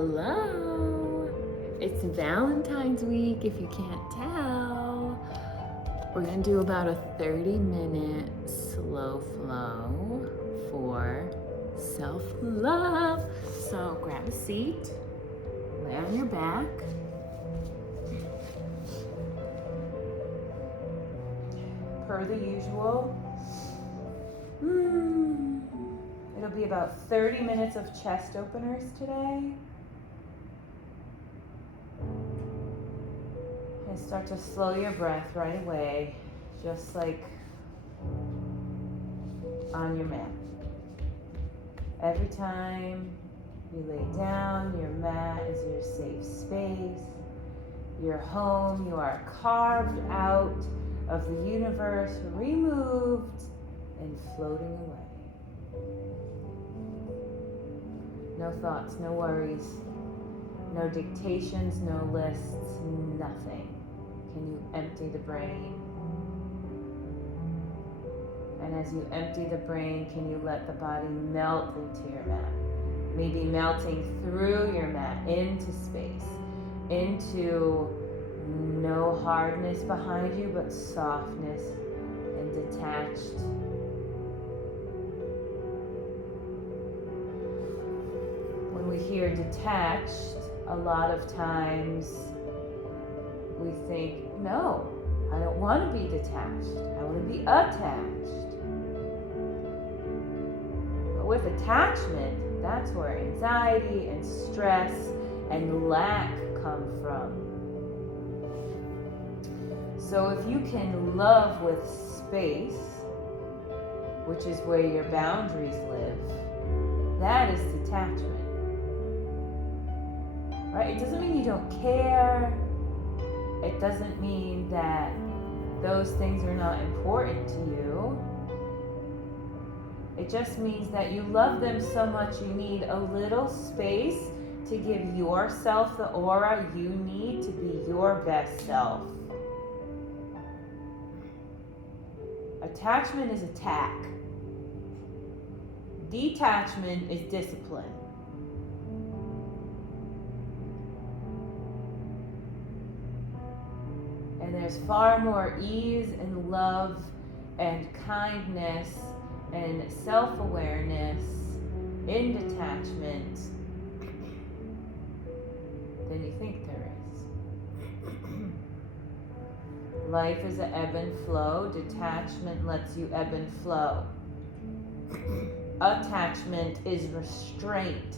Hello! It's Valentine's week, if you can't tell. We're gonna do about a 30-minute slow flow for self-love. So grab a seat, lay on your back. Per the usual, it'll be about 30 minutes of chest openers today. And start to slow your breath right away, just like on your mat. Every time you lay down, your mat is your safe space, your home. You are carved out of the universe, removed and floating away. No thoughts, no worries, no dictations, no lists, nothing. Can you empty the brain? And as you empty the brain, can you let the body melt into your mat? Maybe melting through your mat into space, into no hardness behind you, but softness and detached. When we hear detached, a lot of times we think, no, I don't want to be detached. I want to be attached. But with attachment, that's where anxiety and stress and lack come from. So if you can love with space, which is where your boundaries live, that is detachment. Right? It doesn't mean you don't care. It doesn't mean that those things are not important to you. It just means that you love them so much you need a little space to give yourself the aura you need to be your best self. Attachment is attack. Detachment is discipline. And there's far more ease and love and kindness and self-awareness in detachment than you think there is. Life is an ebb and flow. Detachment lets you ebb and flow. Attachment is restraint.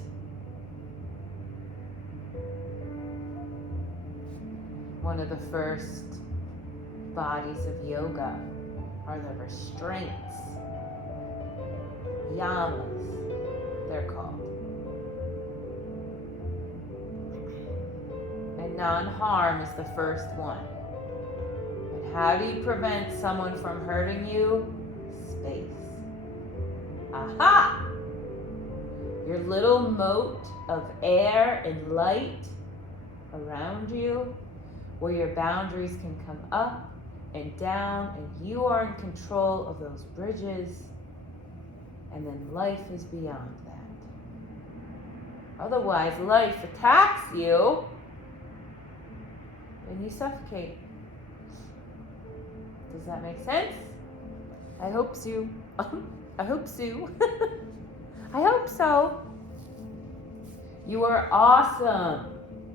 One of the first bodies of yoga are the restraints. Yamas, they're called. And non-harm is the first one. And how do you prevent someone from hurting you? Space. Aha! Your little moat of air and light around you, where your boundaries can come up and down, and you are in control of those bridges, and then life is beyond that. Otherwise, life attacks you, and you suffocate. Does that make sense? I hope so. I hope so. I hope so. You are awesome.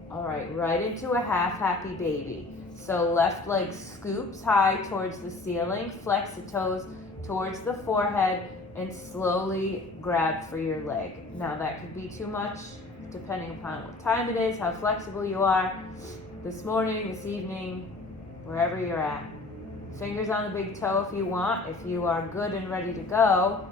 All right into a half happy baby. So left leg scoops high towards the ceiling, flex the toes towards the forehead, and slowly grab for your leg. Now that could be too much depending upon what time it is, how flexible you are, this morning, this evening, wherever you're at. Fingers on the big toe if you want. If you are good and ready to go,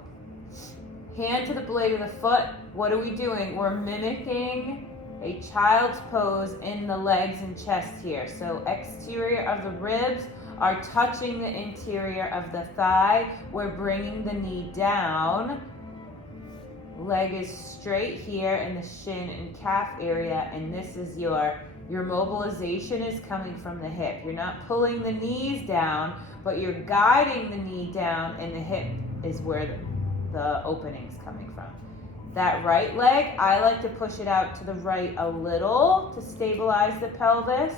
hand to the blade of the foot. What are we doing? We're mimicking a child's pose in the legs and chest here. So exterior of the ribs are touching the interior of the thigh. We're bringing the knee down. Leg is straight here in the shin and calf area, and this is your mobilization is coming from the hip. You're not pulling the knees down, but you're guiding the knee down, and the hip is where the opening's coming from. That right leg, I like to push it out to the right a little to stabilize the pelvis.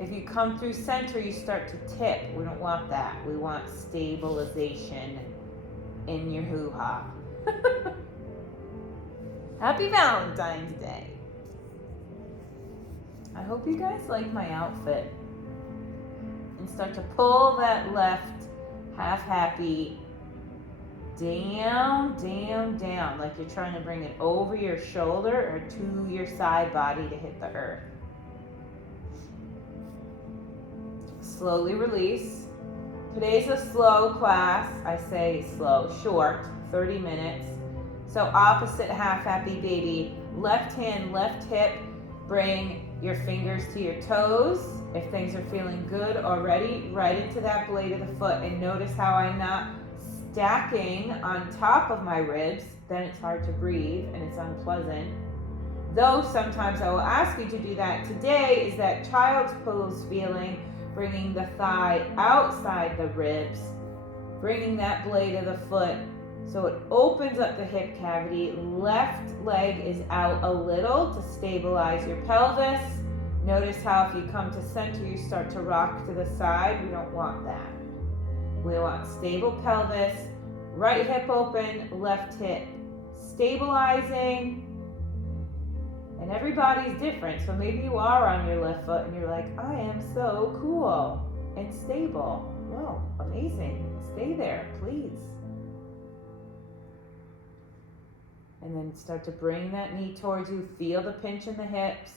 If you come through center, you start to tip. We don't want that. We want stabilization in your hoo-ha. Happy Valentine's Day. I hope you guys like my outfit. And start to pull that left half happy down, down, down, like you're trying to bring it over your shoulder or to your side body to hit the earth. Slowly release. Today's a slow class. I say slow, short, 30 minutes. So opposite half happy baby. Left hand, left hip. Bring your fingers to your toes. If things are feeling good already, right into that blade of the foot. And notice how I'm not stacking on top of my ribs. Then it's hard to breathe and it's unpleasant. Though sometimes I will ask you to do that. Today is that child's pose feeling, bringing the thigh outside the ribs, bringing that blade of the foot so it opens up the hip cavity. Left leg is out a little to stabilize your pelvis. Notice how if you come to center, you start to rock to the side. We don't want that. We want stable pelvis, right hip open, left hip stabilizing. And everybody's different. So maybe you are on your left foot and you're like, I am so cool and stable. Wow, amazing. Stay there, please. And then start to bring that knee towards you. Feel the pinch in the hips.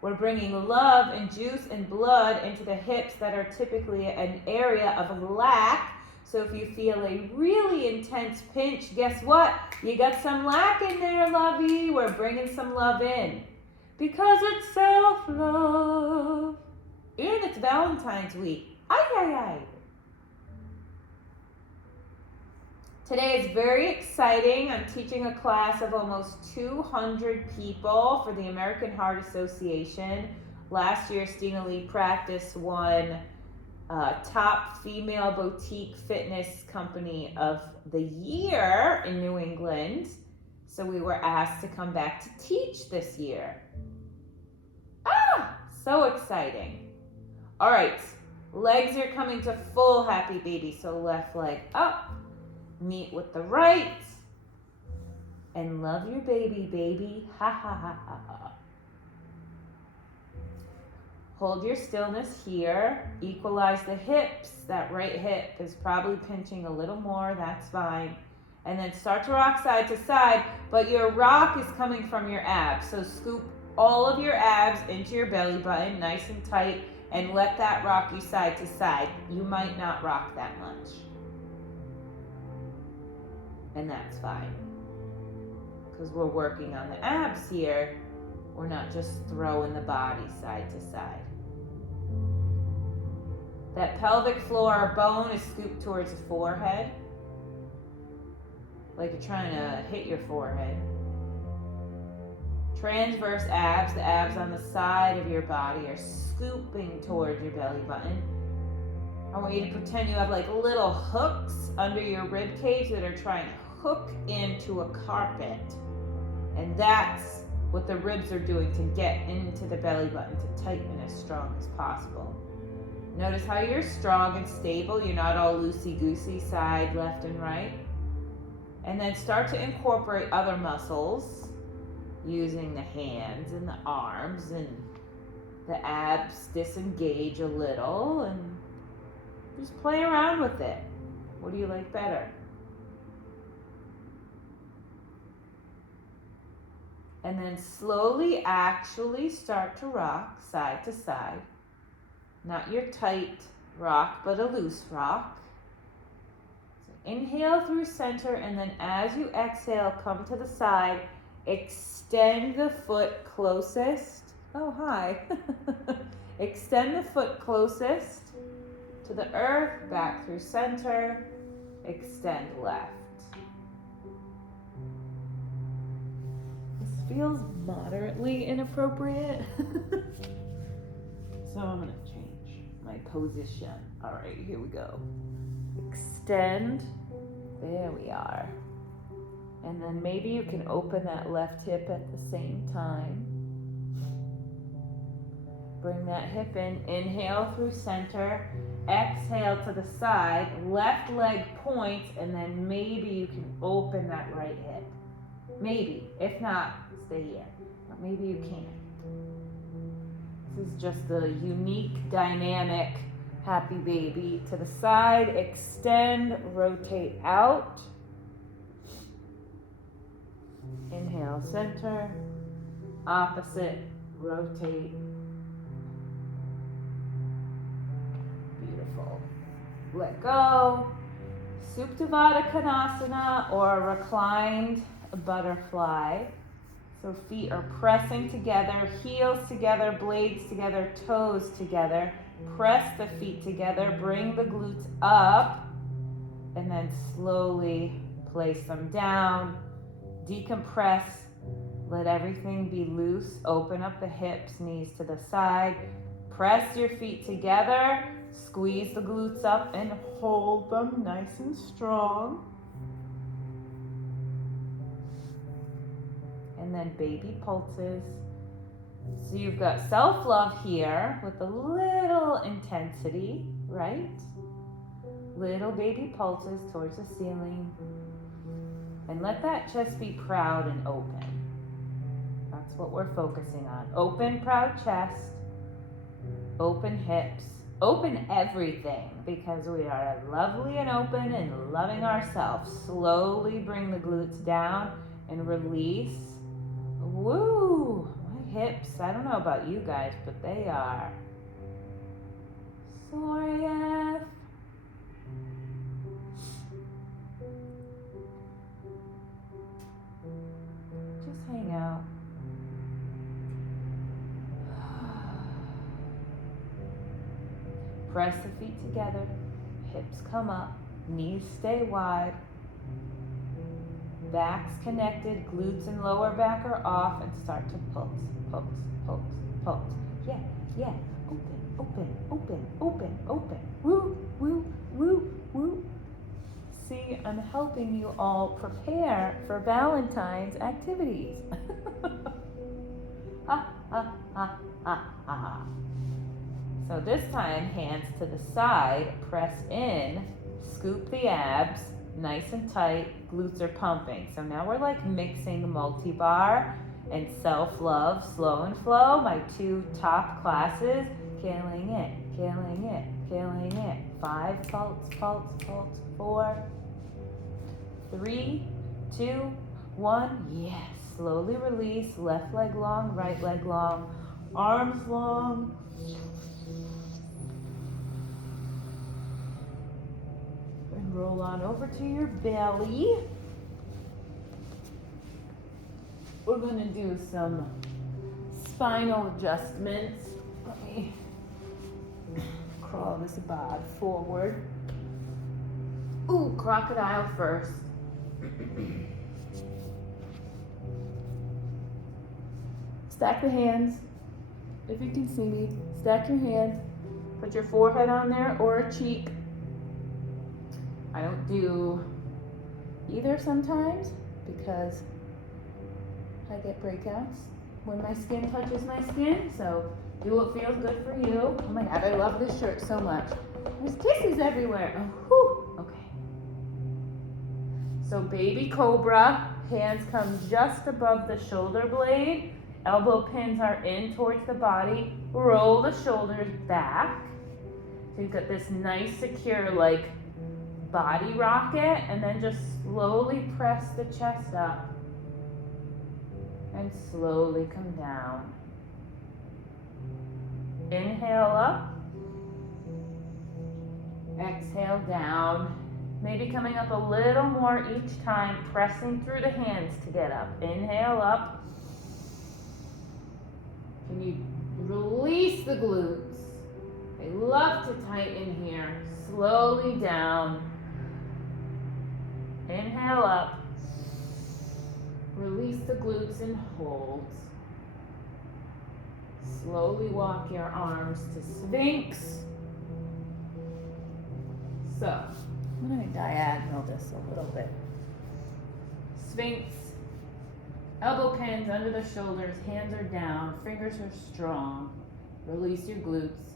We're bringing love and juice and blood into the hips that are typically an area of lack. So if you feel a really intense pinch, guess what? You got some lack in there, lovey. We're bringing some love in. Because it's self-love. And it's Valentine's week. Ay, ay, ay. Today is very exciting. I'm teaching a class of almost 200 people for the American Heart Association. Last year, Stina Lee Practice won top female boutique fitness company of the year in New England. So we were asked to come back to teach this year. So exciting. All right, legs are coming to full happy baby. So left leg up. Meet with the right and love your baby, baby. Ha ha ha ha ha. Hold your stillness here. Equalize the hips. That right hip is probably pinching a little more. That's fine. And then start to rock side to side, but your rock is coming from your abs. So scoop all of your abs into your belly button, nice and tight, and let that rock you side to side. You might not rock that much. And that's fine. Because we're working on the abs here. We're not just throwing the body side to side. That pelvic floor bone is scooped towards the forehead. Like you're trying to hit your forehead. Transverse abs, the abs on the side of your body are scooping towards your belly button. I want you to pretend you have like little hooks under your rib cage that are trying to hook into a carpet. And that's what the ribs are doing to get into the belly button to tighten as strong as possible. Notice how you're strong and stable. You're not all loosey-goosey, side, left, and right. And then start to incorporate other muscles using the hands and the arms, and the abs disengage a little, and just play around with it. What do you like better? And then slowly actually start to rock side to side. Not your tight rock, but a loose rock. So inhale through center, and then as you exhale, come to the side. Extend the foot closest. Oh, hi. Extend the foot closest to the earth, back through center. Extend left. This feels moderately inappropriate. So I'm going to change my position. All right, here we go. Extend. There we are. And then maybe you can open that left hip at the same time. Bring that hip in. Inhale through center. Exhale to the side. Left leg points, and then maybe you can open that right hip. Maybe. If not, stay here. But maybe you can. This is just the unique, dynamic, happy baby. To the side, extend, rotate out. Inhale, center. Opposite, rotate. Beautiful. Let go. Supta Konasana, or reclined butterfly. So feet are pressing together, heels together, blades together, toes together. Press the feet together, bring the glutes up, and then slowly place them down. Decompress, let everything be loose. Open up the hips, knees to the side. Press your feet together, squeeze the glutes up and hold them nice and strong. And then baby pulses. So you've got self-love here with a little intensity, right? Little baby pulses towards the ceiling. And let that chest be proud and open. That's what we're focusing on. Open, proud chest. Open hips. Open everything, because we are lovely and open and loving ourselves. Slowly bring the glutes down and release. Woo! My hips, I don't know about you guys, but they are sore AF. Just hang out. Press the feet together, hips come up, knees stay wide, backs connected, glutes and lower back are off, and start to pulse, pulse, pulse, pulse. Yeah, yeah, open, open, open, open, open. Woo, woo, woo, woo. See, I'm helping you all prepare for Valentine's activities. Ha, ha, ha, ha, ha. So this time, hands to the side, press in, scoop the abs, nice and tight, glutes are pumping. So now we're like mixing multi-bar and self-love, slow and flow. My two top classes, killing it, killing it, killing it. 5, pulse, pulse, pulse, 4, 3, 2, 1, yes. Slowly release, left leg long, right leg long, arms long. And roll on over to your belly. We're going to do some spinal adjustments. Let me crawl this bod forward. Ooh, crocodile first. Stack the hands. If you can see me, stack your hands. Put your forehead on there or a cheek. I don't do either sometimes because I get breakouts when my skin touches my skin. So do what feels good for you. Oh my God, I love this shirt so much. There's kisses everywhere. Oh, whew. Okay. So baby cobra, hands come just above the shoulder blade. Elbow pins are in towards the body. Roll the shoulders back. So you've got this nice, secure, like, body rocket, and then just slowly press the chest up and slowly come down. Inhale up, exhale down, maybe coming up a little more each time, pressing through the hands to get up. Inhale up. Can you release the glutes? They love to tighten here. Slowly down. Inhale up. Release the glutes and hold. Slowly walk your arms to Sphinx. So, I'm going to diagonal this a little bit. Sphinx. Elbow pins under the shoulders, hands are down, fingers are strong. Release your glutes.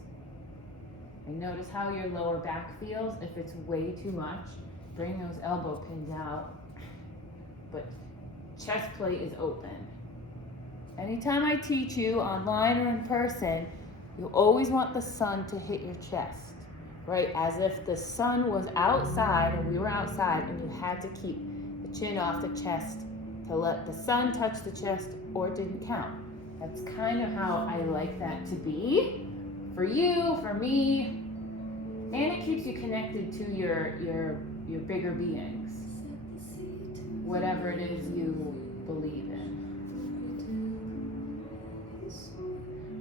And notice how your lower back feels. If it's way too much, bring those elbow pins out. But chest plate is open. Anytime I teach you online or in person, you always want the sun to hit your chest, right? As if the sun was outside and we were outside and you had to keep the chin off the chest to let the sun touch the chest or it didn't count. That's kind of how I like that to be for you, for me, and it keeps you connected to your bigger beings, whatever it is you believe in.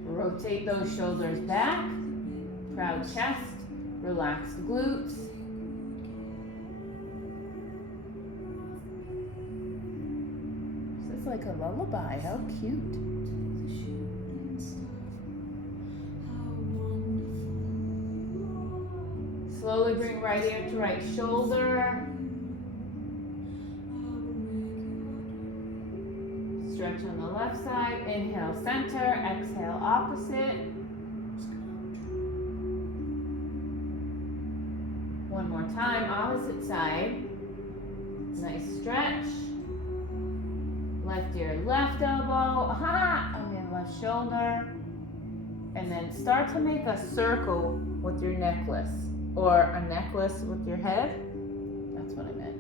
Rotate those shoulders back, proud chest, relax the glutes. This is like a lullaby, how cute. Slowly bring right ear to right shoulder. Stretch on the left side. Inhale center, exhale opposite. One more time, opposite side. Nice stretch. Left ear, left elbow. Aha! And then left shoulder. And then start to make a circle with your necklace. Or a necklace with your head. That's what I meant.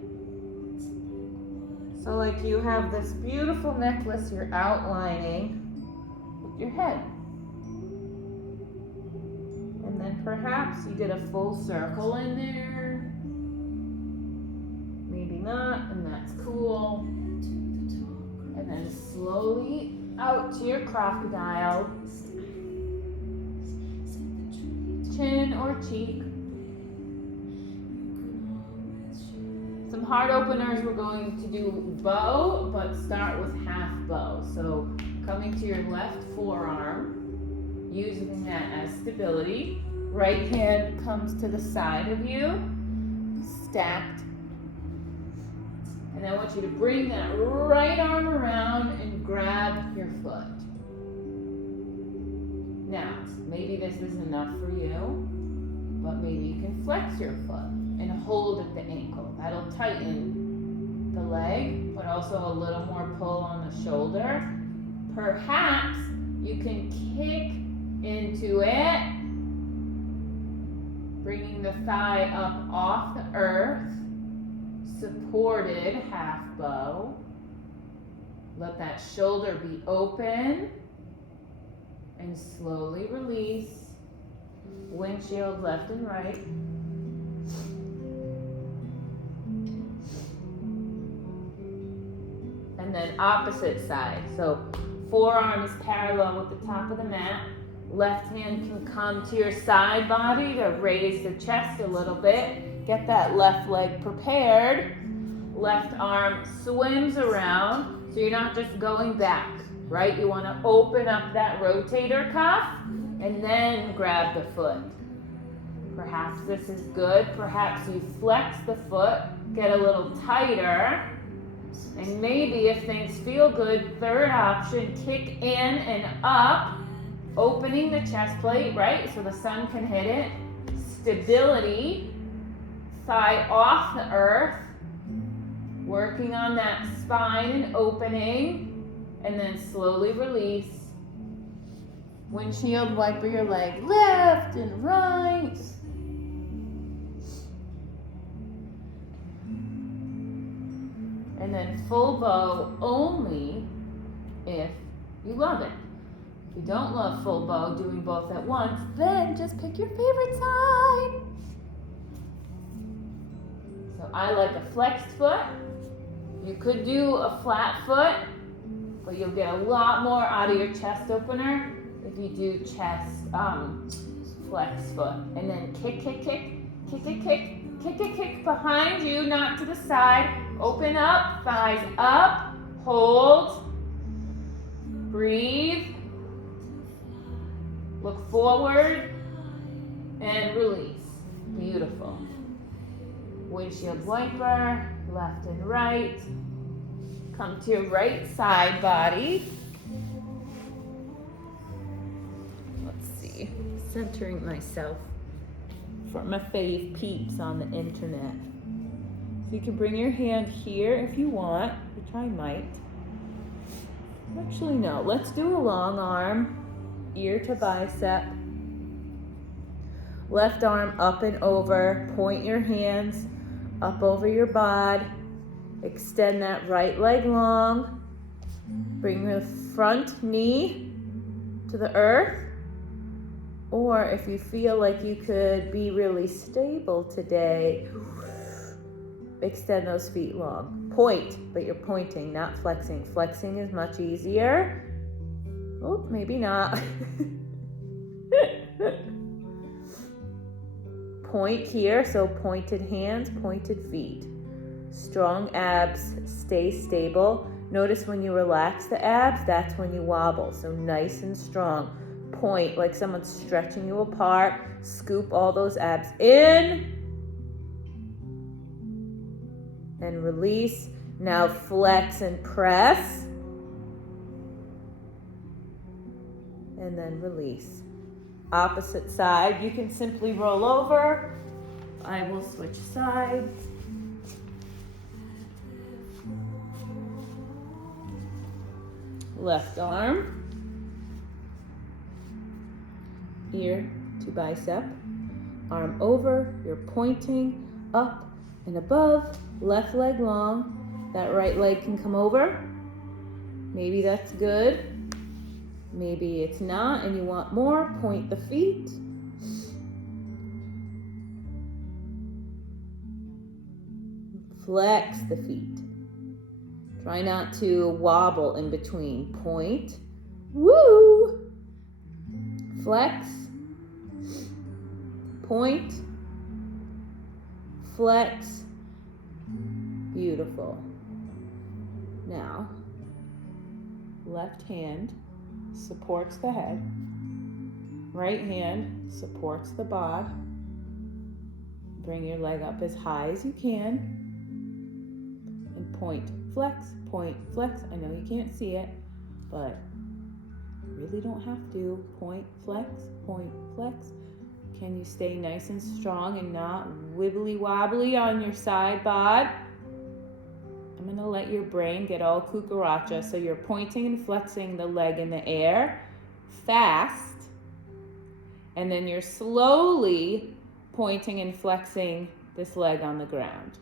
So like you have this beautiful necklace you're outlining with your head. And then perhaps you did a full circle in there. Maybe not, and that's cool. And then slowly out to your crocodile. Chin or cheek. Some heart openers, we're going to do bow, but start with half bow. So coming to your left forearm, using that as stability. Right hand comes to the side of you, stacked. And I want you to bring that right arm around and grab your foot. Now, maybe this is enough for you, but maybe you can flex your foot and hold at the ankle. That'll tighten the leg, but also a little more pull on the shoulder. Perhaps you can kick into it, bringing the thigh up off the earth, supported half bow. Let that shoulder be open and slowly release. Windshield left and right. And then opposite side. So forearm is parallel with the top of the mat. Left hand can come to your side body to raise the chest a little bit. Get that left leg prepared. Left arm swims around, so you're not just going back, right? You want to open up that rotator cuff and then grab the foot. Perhaps this is good. Perhaps you flex the foot, get a little tighter. And maybe if things feel good, third option, kick in and up, opening the chest plate, right? So the sun can hit it. Stability, thigh off the earth, working on that spine and opening, and then slowly release. Windshield wiper your leg left and right. And then full bow only if you love it. If you don't love full bow, doing both at once, then just pick your favorite side. So I like a flexed foot. You could do a flat foot, but you'll get a lot more out of your chest opener if you do chest flex foot. And then kick, kick, kick, kick, kick, kick, kick, kick, kick behind you, not to the side. Open up, thighs up, hold, breathe, look forward, and release. Beautiful. Windshield wiper, left and right. Come to your right side body. Let's see, centering myself for my fave peeps on the internet. So you can bring your hand here if you want, which I might. Actually, no, let's do a long arm, ear to bicep. Left arm up and over, point your hands up over your bod. Extend that right leg long. Bring the front knee to the earth. Or if you feel like you could be really stable today, extend those feet long. Point, but you're pointing, not flexing. Flexing is much easier. Oh, maybe not. Point here, so pointed hands, pointed feet. Strong abs, stay stable. Notice when you relax the abs, that's when you wobble. So nice and strong. Point like someone's stretching you apart. Scoop all those abs in. And release. Now flex and press. And then release. Opposite side, you can simply roll over. I will switch sides. Left arm, ear to bicep, arm over, you're pointing up and above, left leg long, that right leg can come over. Maybe that's good, maybe it's not and you want more, point the feet. Flex the feet. Try not to wobble in between. Point. Woo! Flex. Point. Flex. Beautiful. Now, left hand supports the head. Right hand supports the bod. Bring your leg up as high as you can. And point, flex, point, flex. I know you can't see it, but you really don't have to. Point, flex, point, flex. Can you stay nice and strong and not wibbly wobbly on your side bod? I'm going to let your brain get all cucaracha. So you're pointing and flexing the leg in the air fast, and then you're slowly pointing and flexing this leg on the ground.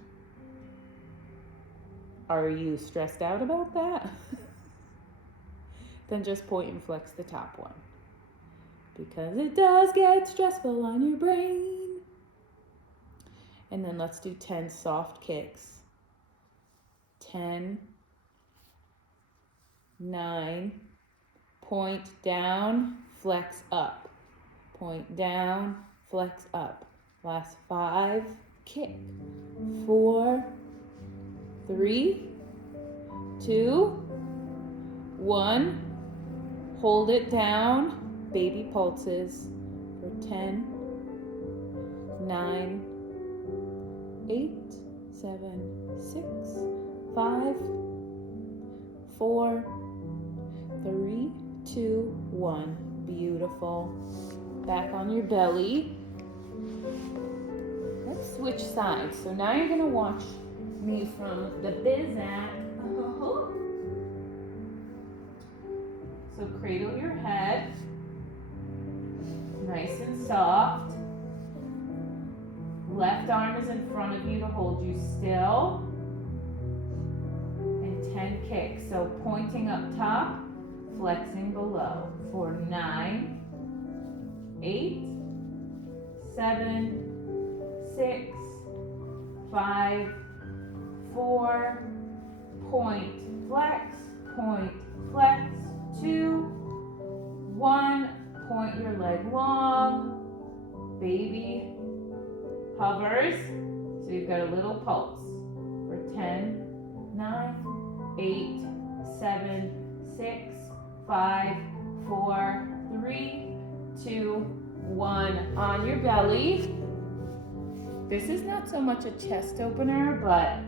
Are you stressed out about that? Then just point and flex the top one, because it does get stressful on your brain. And then let's do 10 soft kicks. 10, 9, point down, flex up. Point down, flex up. Last 5, kick. 4, 3, 2, 1. Hold it down. Baby pulses for 10, 9, 8, 7, 6, 5, 4, 3, 2, 1. Beautiful. Back on your belly. Let's switch sides. So now you're going to watch me from the Bizak. So cradle your head. Nice and soft. Left arm is in front of you to hold you still. And 10 kicks. So pointing up top, flexing below. For 9, 8, 7, 6, 5, 4, point, flex, 2, 1, point your leg long, baby hovers, so you've got a little pulse for 10, 9, 8, 7, 6, 5, 4, 3, 2, 1, on your belly. This is not so much a chest opener, but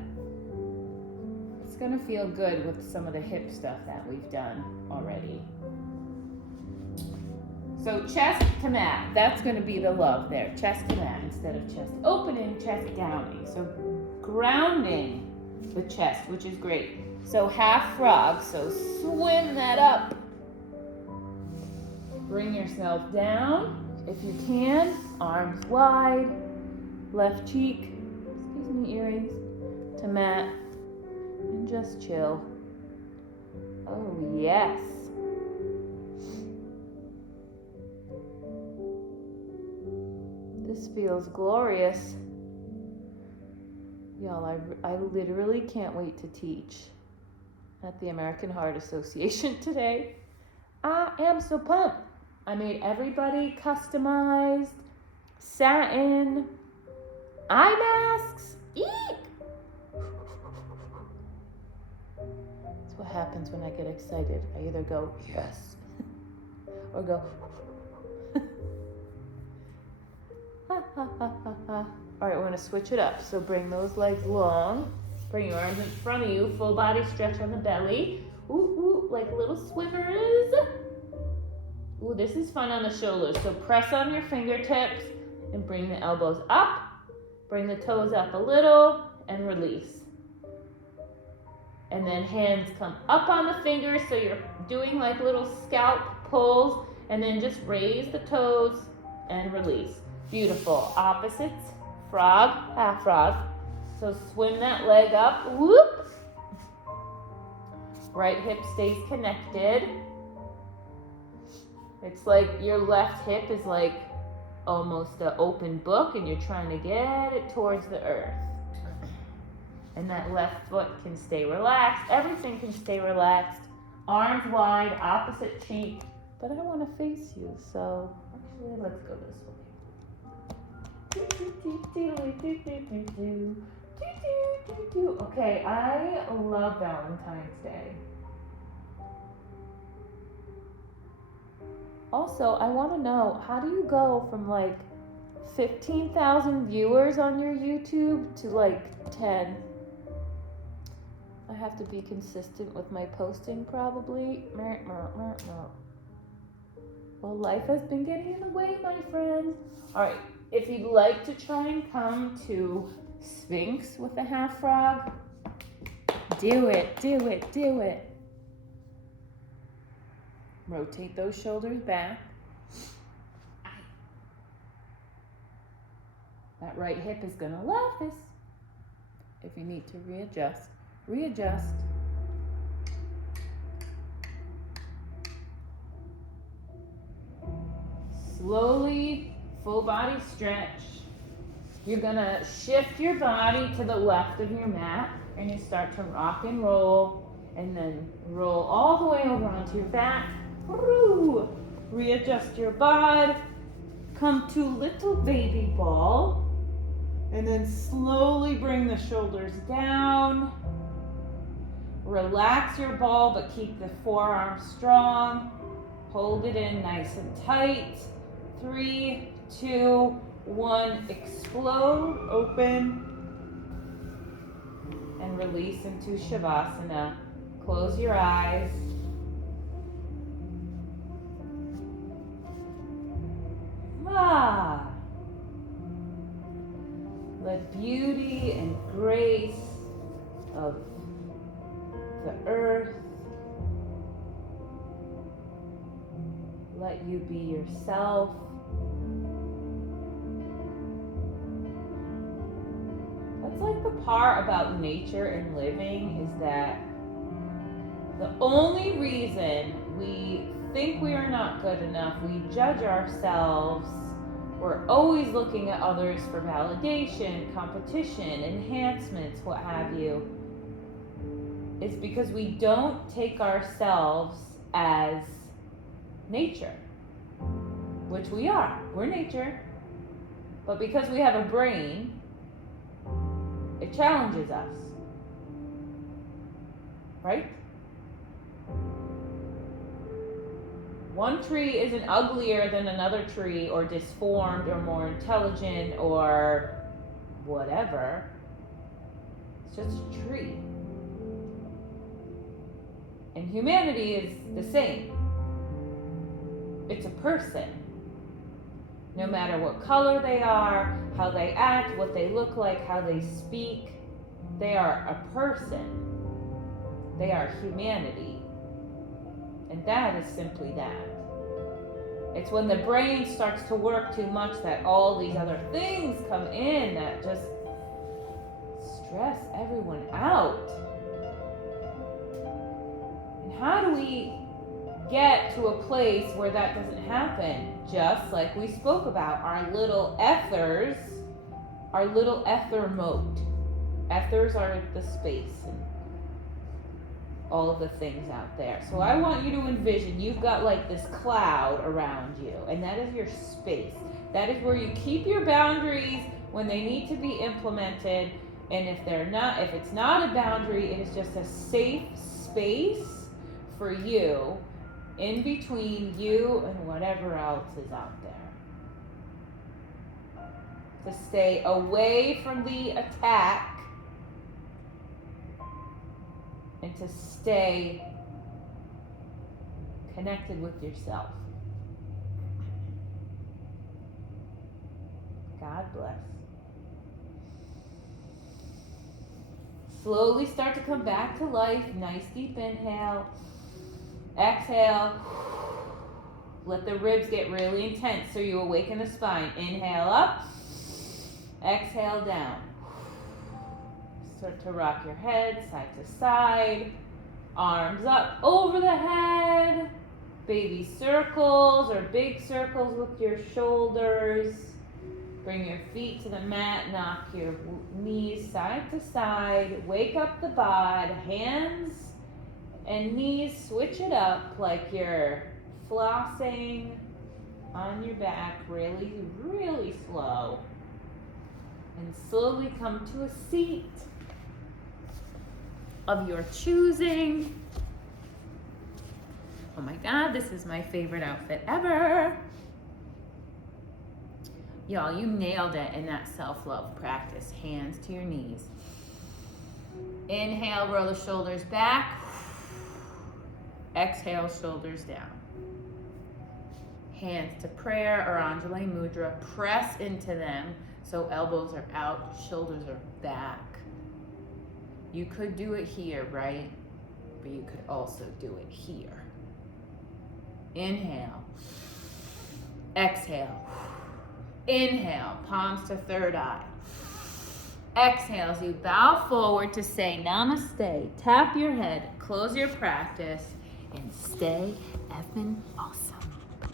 it's going to feel good with some of the hip stuff that we've done already. So chest to mat, that's going to be the love there. Chest to mat instead of chest opening, chest downing. So grounding the chest, which is great. So half frog, so swim that up. Bring yourself down if you can, arms wide, left cheek, excuse me, earrings, to mat, and just chill. Oh yes. This feels glorious. Y'all, I literally can't wait to teach at the American Heart Association today. I am so pumped. I made everybody customized, satin, eye masks. Eek! That's what happens when I get excited. I either go, yes, or go, ha, ha, ha, ha, ha. All right, we're gonna switch it up. So bring those legs long. Bring your arms in front of you. Full body stretch on the belly. Ooh, ooh, like little swimmers. Ooh, this is fun on the shoulders. So press on your fingertips and bring the elbows up. Bring the toes up a little and release. And then hands come up on the fingers. So you're doing like little scalp pulls. And then just raise the toes and release. Beautiful. Opposites. Frog, half frog. So swim that leg up. Whoop. Right hip stays connected. It's like your left hip is like almost an open book and you're trying to get it towards the earth. And that left foot can stay relaxed. Everything can stay relaxed. Arms wide, opposite cheek. But I don't want to face you, so actually let's go this way. Okay, I love Valentine's Day. Also, I want to know, how do you go from like 15,000 viewers on your YouTube to like 10? I have to be consistent with my posting probably. Well, life has been getting in the way, my friends. All right, if you'd like to try and come to Sphinx with a half frog, do it, do it, do it. Rotate those shoulders back. That right hip is gonna love this. If you need to readjust, readjust. Slowly, full body stretch. You're gonna shift your body to the left of your mat and you start to rock and roll and then roll all the way over onto your back. Woo! Readjust your bod. Come to little baby ball. And then slowly bring the shoulders down. Relax your ball, but keep the forearms strong. Hold it in nice and tight. 3, 2, 1. Explode, open. And release into Savasana. Close your eyes. Ah. Let beauty and grace of the earth let you be yourself. That's like the part about nature and living, is that the only reason we think we are not good enough, we judge ourselves, we're always looking at others for validation, competition, enhancements, what have you, is because we don't take ourselves as nature, which we are. We're nature. But because we have a brain, it challenges us. Right? One tree isn't uglier than another tree, or disformed, or more intelligent, or whatever. It's just a tree. And humanity is the same. It's a person. No matter what color they are, how they act, what they look like, how they speak, they are a person. They are humanity. And that is simply that. It's when the brain starts to work too much that all these other things come in that just stress everyone out. And how do we get to a place where that doesn't happen? Just like we spoke about, our little ethers, our little ether mote. Ethers are the space and all of the things out there. So I want you to envision you've got like this cloud around you, and that is your space. That is where you keep your boundaries when they need to be implemented. And if it's not a boundary, it is just a safe space for you in between you and whatever else is out there. To stay away from the attack and to stay connected with yourself. God bless. Slowly start to come back to life. Nice deep inhale. Exhale. Let the ribs get really intense so you awaken the spine. Inhale up. Exhale down. Start to rock your head side to side. Arms up over the head. Baby circles or big circles with your shoulders. Bring your feet to the mat. Knock your knees side to side. Wake up the bod. Hands and knees, switch it up like you're flossing on your back really, really slow. And slowly come to a seat of your choosing. Oh my God, this is my favorite outfit ever. Y'all, you nailed it in that self-love practice. Hands to your knees. Inhale, roll the shoulders back. Exhale, shoulders down. Hands to prayer or Anjali Mudra. Press into them so elbows are out, shoulders are back. You could do it here, right? But you could also do it here. Inhale. Exhale. Inhale, palms to third eye. Exhale as you bow forward to say namaste. Tap your head, close your practice, and stay effing awesome.